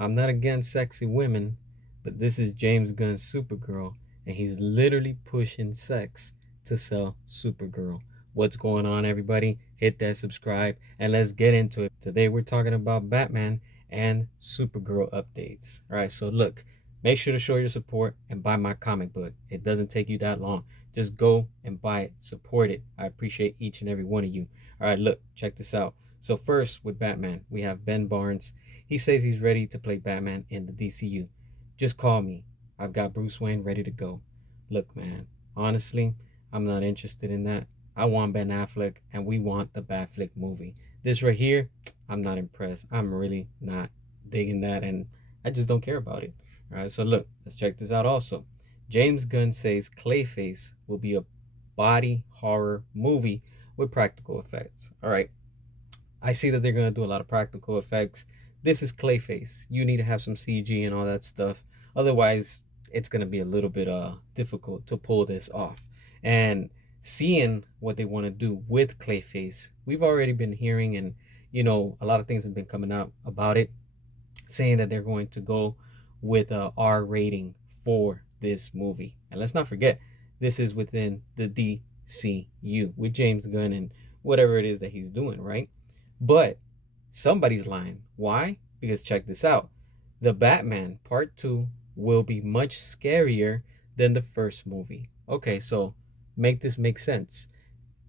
I'm not against sexy women, but this is James Gunn's Supergirl, and he's literally pushing sex to sell Supergirl. What's going on, everybody? Hit that subscribe and let's get into it. Today we're talking about Batman and Supergirl updates. All right, so look, make sure to show your support and buy my comic book. It doesn't take you that long. Just go and buy it, support it. I appreciate each and every one of you. All right, look, check this out. So first with Batman, we have Ben Barnes. He says he's ready to play Batman in the DCU. Just call me. I've got Bruce Wayne ready to go. Look, man, honestly, I'm not interested in that. I want Ben Affleck, and we want the Batfleck movie. This right here, I'm not impressed. I'm really not digging that, and I just don't care about it. All right, so look, let's check this out also. James Gunn says Clayface will be a body horror movie with practical effects. All right, I see that they're going to do a lot of practical effects. This is Clayface. You need to have some CG and all that stuff. Otherwise, it's going to be a little bit difficult to pull this off. And seeing what they want to do with Clayface, we've already been hearing, and a lot of things have been coming out about it, saying that they're going to go with a R rating for this movie. And let's not forget, this is within the DCU with James Gunn and whatever it is that he's doing, right? But somebody's lying. Why? Because check this out. The Batman Part 2 will be much scarier than the first movie. Okay, so make this make sense.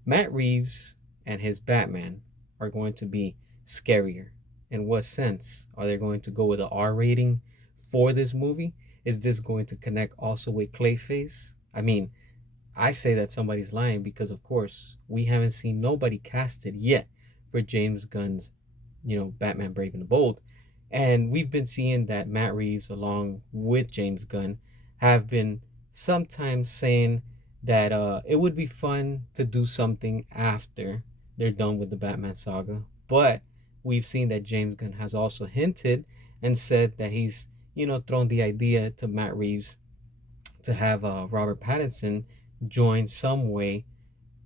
Matt Reeves and his Batman are going to be scarier. In what sense? Are they going to go with an R rating for this movie? Is this going to connect also with Clayface? I mean, I say that somebody's lying because, of course, we haven't seen nobody casted yet for James Gunn's, Batman Brave and the Bold. And we've been seeing that Matt Reeves, along with James Gunn, have been sometimes saying that it would be fun to do something after they're done with the Batman saga. But we've seen that James Gunn has also hinted and said that he's, thrown the idea to Matt Reeves to have Robert Pattinson join some way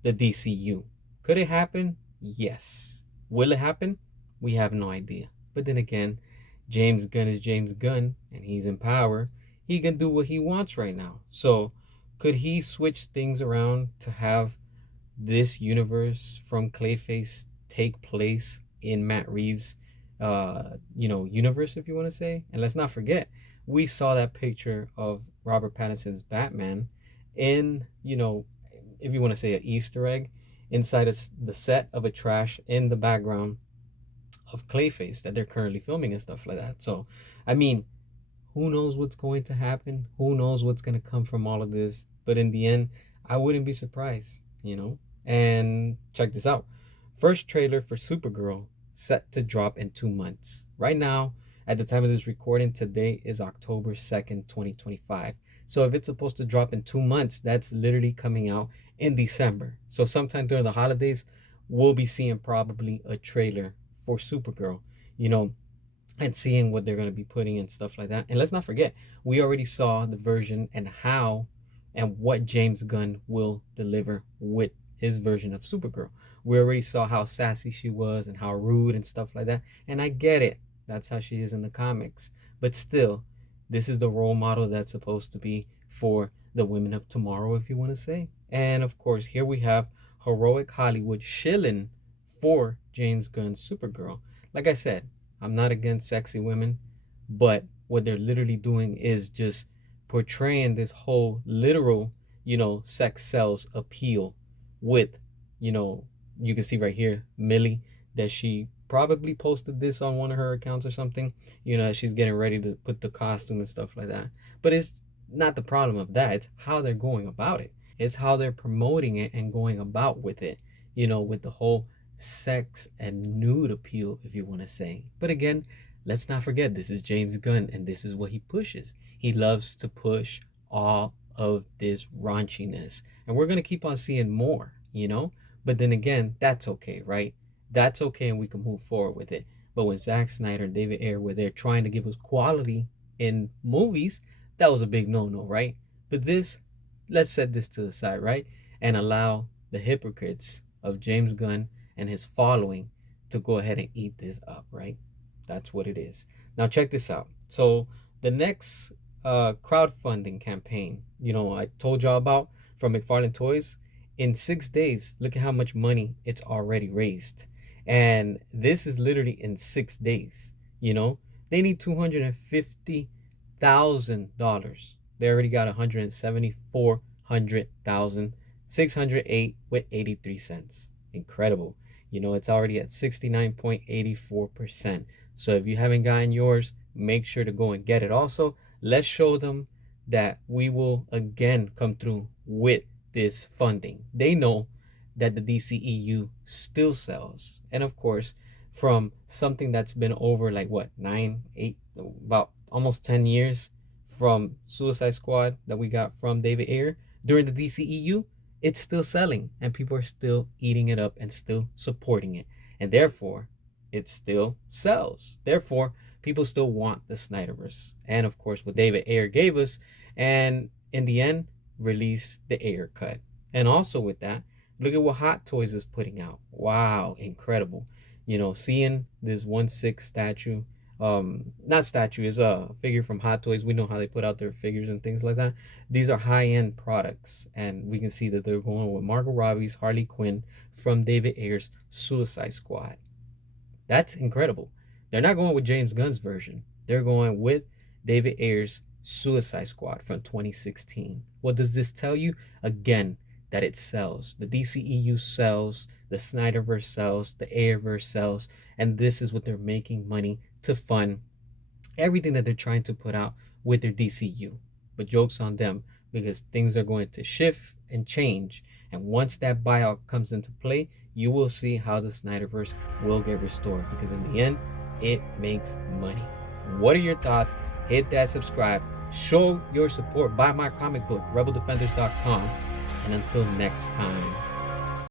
the DCU. Could it happen? Yes. Will it happen? We have no idea. But then again, James Gunn is James Gunn, and he's in power. He can do what he wants right now. So could he switch things around to have this universe from Clayface take place in Matt Reeves' universe, if you want to say? And let's not forget, we saw that picture of Robert Pattinson's Batman in, if you want to say an Easter egg, inside the set of a trash in the background of Clayface that they're currently filming and stuff like that. So, I mean, who knows what's going to happen? Who knows what's going to come from all of this? But in the end, I wouldn't be surprised, And check this out. First trailer for Supergirl set to drop in 2 months. Right now, at the time of this recording, today is October 2nd, 2025. So if it's supposed to drop in 2 months, that's literally coming out in December. So sometime during the holidays, we'll be seeing probably a trailer for Supergirl, and seeing what they're going to be putting and stuff like that. And let's not forget, we already saw the version and how and what James Gunn will deliver with his version of Supergirl. We already saw how sassy she was and how rude and stuff like that. And I get it. That's how she is in the comics. But still, this is the role model that's supposed to be for the women of tomorrow, if you want to say. And of course, here we have heroic Hollywood shilling for James Gunn's Supergirl. Like I said, I'm not against sexy women, but what they're literally doing is just portraying this whole literal, sex sells appeal with, you can see right here, Millie, that she probably posted this on one of her accounts or something, she's getting ready to put the costume and stuff like that. But it's not the problem of that. It's how they're going about it. It's how they're promoting it and going about with it, with the whole sex and nude appeal, if you want to say. But again, let's not forget, this is James Gunn, and this is what he pushes. He loves to push all of this raunchiness, and we're going to keep on seeing more, but then again, that's okay, right? That's okay, and we can move forward with it. But when Zack Snyder and David Ayer were there trying to give us quality in movies, that was a big no-no, right? But this, let's set this to the side, right? And allow the hypocrites of James Gunn and his following to go ahead and eat this up, right? That's what it is. Now check this out. So the next crowdfunding campaign, I told y'all about from McFarlane Toys, in 6 days, look at how much money it's already raised. And this is literally in 6 days. They need $250,000. They already got 174,608 with 83 cents. Incredible. It's already at 69.84%. So if you haven't gotten yours, make sure to go and get it. Also, let's show them that we will again come through with this funding. They know that the DCEU still sells. And of course, from something that's been over like what, 9, 8, about almost 10 years from Suicide Squad that we got from David Ayer during the DCEU, it's still selling and people are still eating it up and still supporting it. And therefore, it still sells. Therefore, people still want the Snyderverse. And of course, what David Ayer gave us, and in the end, release the Ayer cut. And also with that, look at what Hot Toys is putting out. Wow, incredible. Seeing this 1/6 statue, not statue, is a figure from Hot Toys. We know how they put out their figures and things like that. These are high-end products, and we can see that they're going with Margot Robbie's Harley Quinn from David Ayer's Suicide Squad. That's incredible. They're not going with James Gunn's version. They're going with David Ayer's Suicide Squad from 2016. What does this tell you? Again, that it sells. The DCEU sells, the Snyderverse sells, the Ayerverse sells, and this is what they're making money to fund everything that they're trying to put out with their DCU. But joke's on them, because things are going to shift and change. And once that buyout comes into play, you will see how the Snyderverse will get restored, because in the end, it makes money. What are your thoughts? Hit that subscribe. Show your support. Buy my comic book, rebeldefenders.com. And until next time.